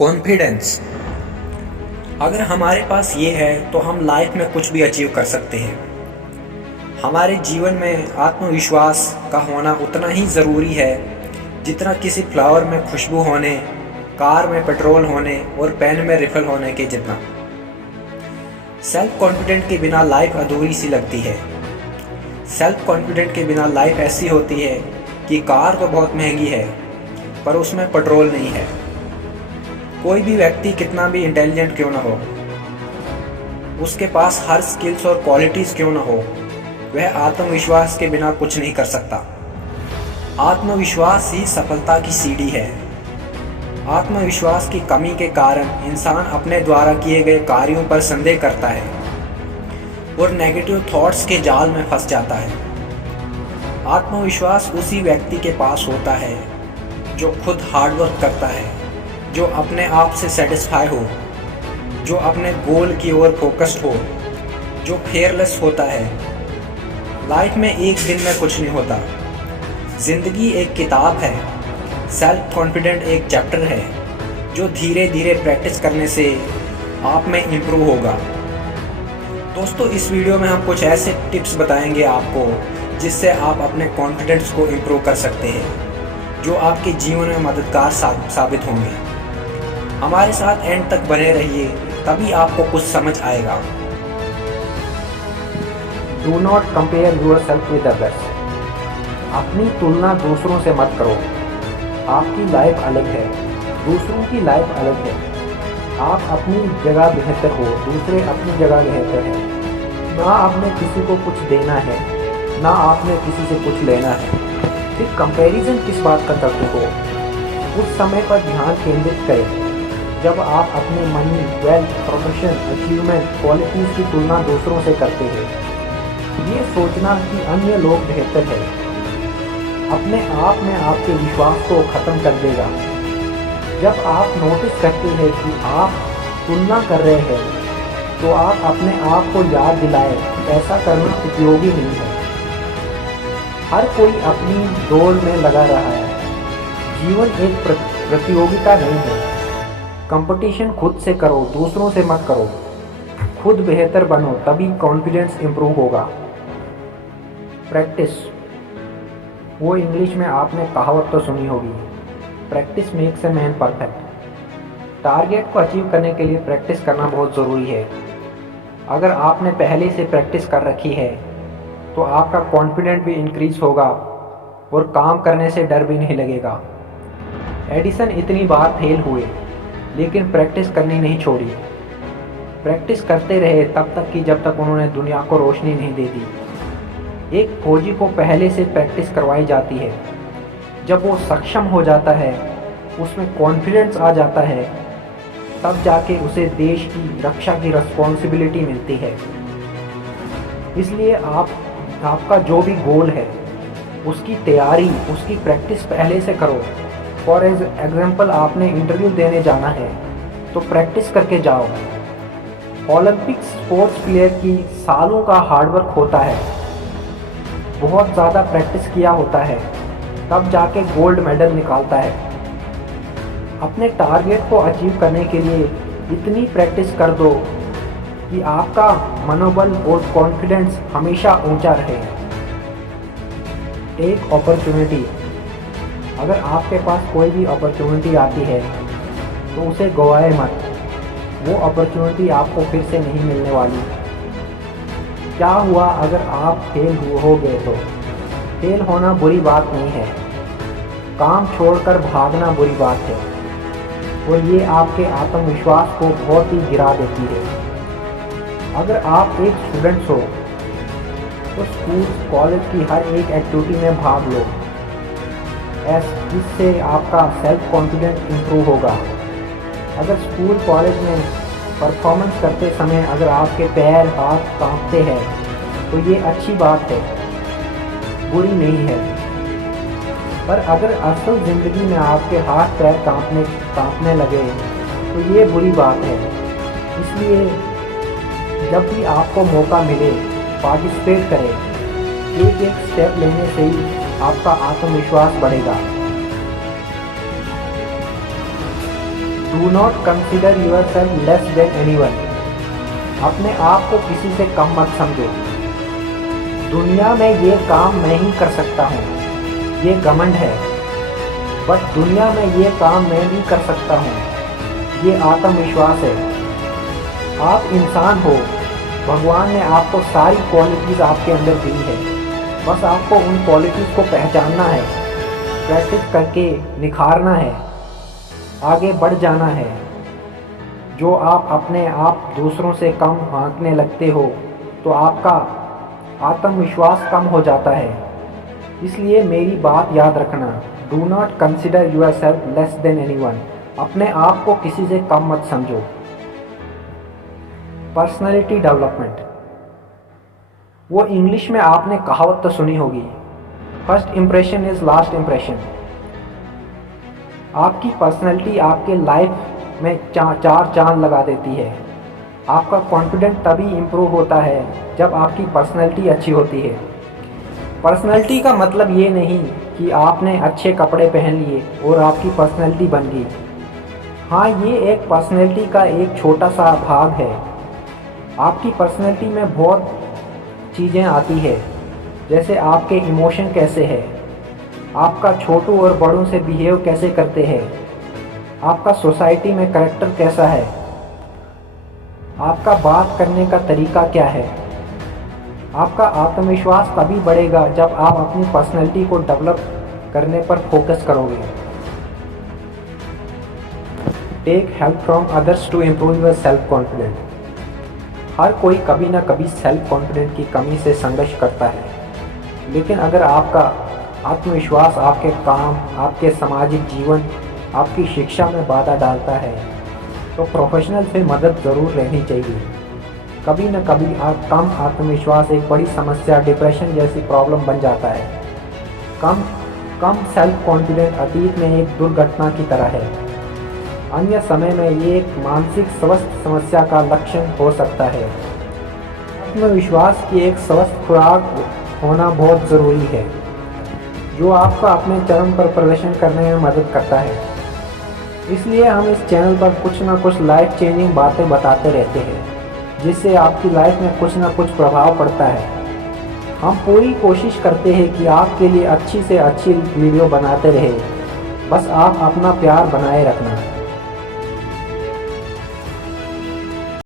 Confidence अगर हमारे पास ये है तो हम लाइफ में कुछ भी अचीव कर सकते हैं। हमारे जीवन में आत्मविश्वास का होना उतना ही ज़रूरी है जितना किसी फ्लावर में खुशबू होने, कार में पेट्रोल होने और पेन में रिफिल होने के जितना। सेल्फ कॉन्फिडेंट के बिना लाइफ अधूरी सी लगती है। सेल्फ कॉन्फिडेंट के बिना लाइफ ऐसी होती है कि कार तो बहुत महंगी है पर उसमें पेट्रोल नहीं है। कोई भी व्यक्ति कितना भी इंटेलिजेंट क्यों ना हो, उसके पास हर स्किल्स और क्वालिटीज़ क्यों ना हो, वह आत्मविश्वास के बिना कुछ नहीं कर सकता। आत्मविश्वास ही सफलता की सीढ़ी है। आत्मविश्वास की कमी के कारण इंसान अपने द्वारा किए गए कार्यों पर संदेह करता है और नेगेटिव थॉट्स के जाल में फंस जाता है। आत्मविश्वास उसी व्यक्ति के पास होता है जो खुद हार्डवर्क करता है, जो अपने आप से सेटिस्फाई हो, जो अपने गोल की ओर फोकस्ड हो, जो फेयरलेस होता है। लाइफ में एक दिन में कुछ नहीं होता। ज़िंदगी एक किताब है, सेल्फ कॉन्फिडेंट एक चैप्टर है जो धीरे धीरे प्रैक्टिस करने से आप में इम्प्रूव होगा। दोस्तों, इस वीडियो में हम कुछ ऐसे टिप्स बताएंगे आपको जिससे आप अपने कॉन्फिडेंस को इम्प्रूव कर सकते हैं, जो आपके जीवन में मददगार साबित होंगे। हमारे साथ एंड तक बने रहिए, तभी आपको कुछ समझ आएगा। Do not compare yourself with others. अपनी तुलना दूसरों से मत करो। आपकी लाइफ अलग है, दूसरों की लाइफ अलग है। आप अपनी जगह बेहतर हो, दूसरे अपनी जगह बेहतर हैं। ना आपने किसी को कुछ देना है, ना आपने किसी से कुछ लेना है। फिर कंपैरिजन किस बात का करते हो? उस समय पर ध्यान केंद्रित करें जब आप अपनी money, wealth, profession, achievement, qualities की तुलना दूसरों से करते हैं। ये सोचना कि अन्य लोग बेहतर है अपने आप में आपके विश्वास को ख़त्म कर देगा। जब आप नोटिस करते हैं कि आप तुलना कर रहे हैं तो आप अपने आप को याद दिलाएं कि ऐसा करना उपयोगी नहीं है। हर कोई अपनी दौड़ में लगा रहा है। जीवन एक प्रतियोगिता नहीं है। कंपटीशन खुद से करो, दूसरों से मत करो। खुद बेहतर बनो, तभी कॉन्फिडेंस इम्प्रूव होगा। प्रैक्टिस, वो इंग्लिश में आपने कहावत तो सुनी होगी, practice makes a man perfect. Target को अचीव करने के लिए प्रैक्टिस करना बहुत ज़रूरी है। अगर आपने पहले से प्रैक्टिस कर रखी है तो आपका कॉन्फिडेंस भी इंक्रीज होगा और काम करने से डर भी नहीं लगेगा। एडिसन इतनी बार फेल हुए लेकिन प्रैक्टिस करनी नहीं छोड़ी। प्रैक्टिस करते रहे तब तक कि जब तक उन्होंने दुनिया को रोशनी नहीं दे दी। एक फौजी को पहले से प्रैक्टिस करवाई जाती है। जब वो सक्षम हो जाता है, उसमें कॉन्फिडेंस आ जाता है, तब जाके उसे देश की रक्षा की रिस्पॉन्सिबिलिटी मिलती है। इसलिए आपका जो भी गोल है उसकी तैयारी, उसकी प्रैक्टिस पहले से करो। फॉर एग्जाम्पल, आपने इंटरव्यू देने जाना है तो प्रैक्टिस करके जाओ। ओलंपिक स्पोर्ट्स प्लेयर की सालों का हार्डवर्क होता है, बहुत ज़्यादा प्रैक्टिस किया होता है, तब जाके गोल्ड मेडल निकालता है। अपने टारगेट को अचीव करने के लिए इतनी प्रैक्टिस कर दो कि आपका मनोबल और कॉन्फिडेंस हमेशा ऊंचा रहे। Take opportunity. अगर आपके पास कोई भी अपॉर्चुनिटी आती है तो उसे गंवाए मत। वो अपॉर्चुनिटी आपको फिर से नहीं मिलने वाली। क्या हुआ अगर आप फेल हो गए? तो फेल होना बुरी बात नहीं है, काम छोड़कर भागना बुरी बात है और ये आपके आत्मविश्वास को बहुत ही गिरा देती है। अगर आप एक स्टूडेंट हो तो स्कूल, कॉलेज की हर एक एक्टिविटी में भाग लो। इससे आपका सेल्फ कॉन्फिडेंस इम्प्रूव होगा। अगर स्कूल, कॉलेज में परफॉर्मेंस करते समय अगर आपके पैर, हाथ कांपते हैं तो ये अच्छी बात है, बुरी नहीं है। पर अगर असल ज़िंदगी में आपके हाथ पैर कांपने लगे तो ये बुरी बात है। इसलिए जब भी आपको मौका मिले पार्टिसिपेट करें। एक एक स्टेप लेने से ही आपका आत्मविश्वास बढ़ेगा। Do not consider yourself less than anyone. अपने आप को किसी से कम मत समझो। दुनिया में ये काम मैं ही कर सकता हूँ, ये घमंड है। बट दुनिया में ये काम मैं भी कर सकता हूँ, ये आत्मविश्वास है। आप इंसान हो, भगवान ने आपको सारी क्वालिटीज़ आपके अंदर दी है, बस आपको उन क्वालिटीज़ को पहचानना है, प्रैक्टिस करके निखारना है, आगे बढ़ जाना है। जो आप अपने आप दूसरों से कम आंकने लगते हो तो आपका आत्मविश्वास कम हो जाता है। इसलिए मेरी बात याद रखना, do not consider yourself less than anyone. अपने आप को किसी से कम मत समझो। Personality development. वो इंग्लिश में आपने कहावत तो सुनी होगी, first impression is last impression. आपकी पर्सनैलिटी आपके लाइफ में चार चांद लगा देती है। आपका कॉन्फिडेंस तभी इम्प्रूव होता है जब आपकी पर्सनैलिटी अच्छी होती है। पर्सनैलिटी का मतलब ये नहीं कि आपने अच्छे कपड़े पहन लिए और आपकी पर्सनैलिटी बन गई। हाँ, ये एक पर्सनैलिटी का एक छोटा सा भाग है। आपकी पर्सनैलिटी में बहुत चीज़ें आती है, जैसे आपके इमोशन कैसे है, आपका छोटों और बड़ों से बिहेव कैसे करते हैं, आपका सोसाइटी में कैरेक्टर कैसा है, आपका बात करने का तरीका क्या है। आपका आत्मविश्वास तभी बढ़ेगा जब आप अपनी पर्सनैलिटी को डेवलप करने पर फोकस करोगे। Take help from others to improve your self confidence. हर कोई कभी ना कभी सेल्फ कॉन्फिडेंस की कमी से संघर्ष करता है, लेकिन अगर आपका आत्मविश्वास आपके काम, आपके सामाजिक जीवन, आपकी शिक्षा में बाधा डालता है तो प्रोफेशनल से मदद ज़रूर लेनी चाहिए। कभी न कभी कम आत्मविश्वास एक बड़ी समस्या, डिप्रेशन जैसी प्रॉब्लम बन जाता है। कम सेल्फ कॉन्फिडेंस अतीत में एक दुर्घटना की तरह है, अन्य समय में ये एक मानसिक स्वास्थ्य समस्या का लक्षण हो सकता है। आत्मविश्वास की एक स्वस्थ खुराक होना बहुत ज़रूरी है, जो आपको अपने चरम पर प्रदर्शन करने में मदद करता है। इसलिए हम इस चैनल पर कुछ ना कुछ लाइफ चेंजिंग बातें बताते रहते हैं, जिससे आपकी लाइफ में कुछ ना कुछ प्रभाव पड़ता है। हम पूरी कोशिश करते हैं कि आपके लिए अच्छी से अच्छी वीडियो बनाते रहे, बस आप अपना प्यार बनाए रखना।